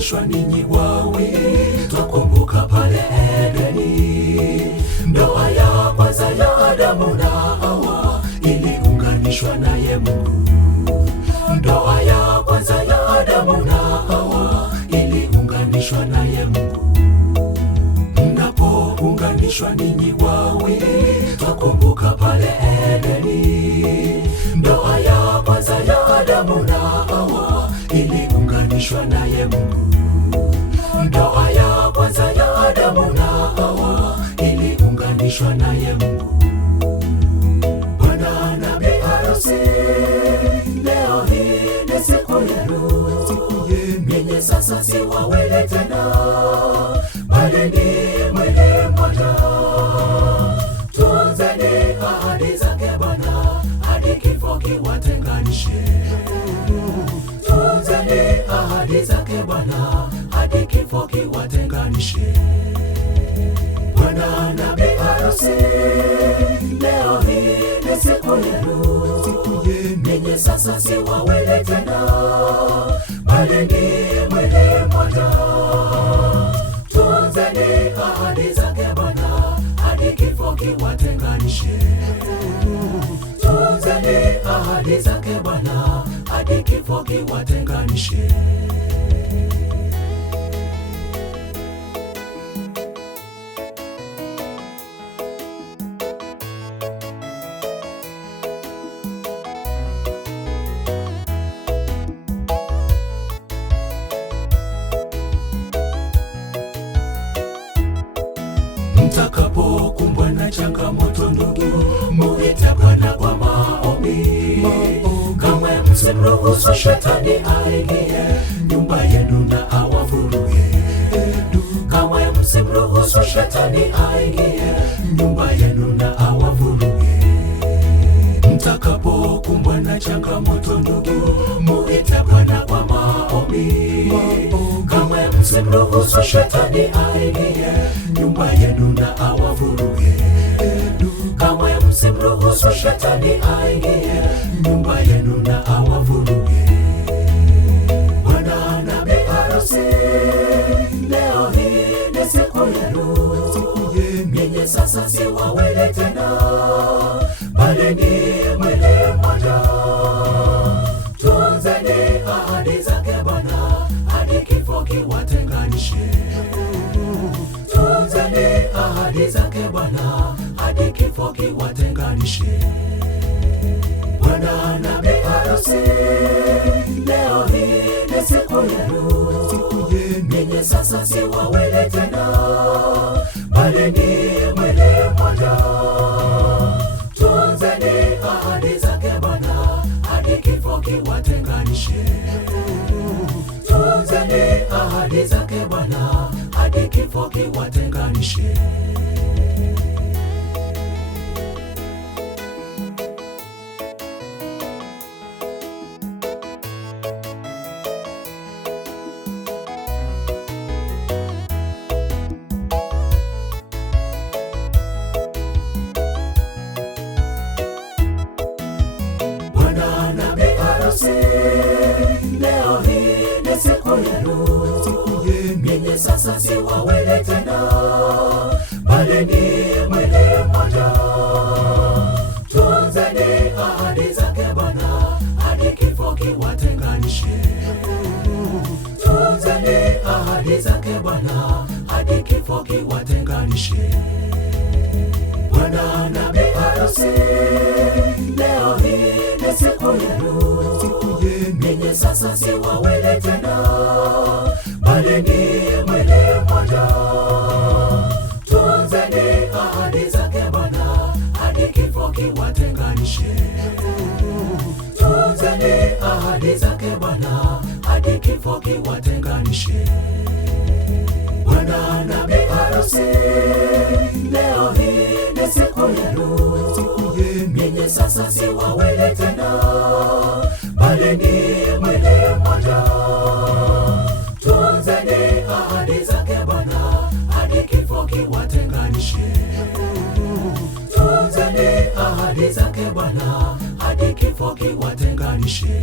mlipounganishwa ninyi wawili, twakumbuka pale Edeni, ndoa ya kwanza ya Adamu na Hawa iliunganishwa naye Mungu. Ndoa ya kwanza ya Adamu na Hawa iliunganishwa naye Mungu. Mnapounganishwa ninyi wawili, twakumbuka pale Edeni, ndoa ya kwanza ya Adamu na Hawa iliunganishwa naye Mungu. Ndoa ya kwanza ya Adamu na Hawa iliunganishwa naye Mungu. Bwana na bi harusi, leo hii ni siku yenu. Ninyi sasa si wawili tena, bali ni mwili mmoja. Tunzeni ahadi zake Bwana hadi kifo kiwatenganishe. Tunzeni ahadi zake Bwana hadi kifo kiwatenganishe. Bwana na bi harusi, leo hii ni siku yenu. Ninyi sasa si wawili tena, bali ni mwili mmoja. Tunzeni ahadi zake Bwana hadi kifo kiwatenganishe. Tunzeni ahadi zake Bwana hadi kifo kiwatenganishe. Mtakapokumbwa na changamoto ndugu, muite Bwana kwa maombi. Kamwe msimruhusu shetani aingie nyumba yenu na awavuruge. Kamwe msimruhusu shetani aingie nyumba yenu na awavuruge. Mtakapokumbwa na changamoto ndugu, muite Bwana kwa maombi. Kamwe msimruhusu shetani aingie nyumba yenu na awavuruge. Kamwe msimruhusu shetani aingie nyumba yenu na awavuruge. Bwana na bi harusi, leo hii ni siku yenu. Ninyi sasa si wawili tena, bali ni mwili mmoja. Tunzeni ahadi zake Bwana hadi kifo kiwatenganishe. Tunzeni ahadi zake Bwana hadi kifo kiwatenganishe. Bwana na bi harusi, leo hii ni siku yenu. Ninyi sasa si wawili tena, bali ni mwili mmoja. Tunzeni ahadi zake Bwana hadi kifo kiwatenganishe. Tunzeni ahadi zake Bwana hadi kifo kiwatenganishe. Bwana na bi harusi, leo hii ni siku yenu. Ninyi sasa si wawili tena, bali ni mwili mmoja. Tunzeni ahadi zake Bwana hadi kifo kiwatenganishe. Tunzeni ahadi zake Bwana hadi kifo kiwatenganishe. Bwana na bi harusi, leo hii ni siku yenu. Ninyi sasa si wawili tena, bali ni mwili mmoja. Tunzeni ahadi zake Bwana hadi kifo kiwatenganishe. Tunzeni ahadi zake Bwana hadi kifo kiwatenganishe. Bwana na bi harusi, leo hii ni siku yenu. Ninyi sasa si wawili tena, bali ni mwili mmoja. Tunzeni ahadi zake Bwana hadi kifo kiwatenganishe. Tunzeni ahadi zake Bwana hadi kifo kiwatenganishe.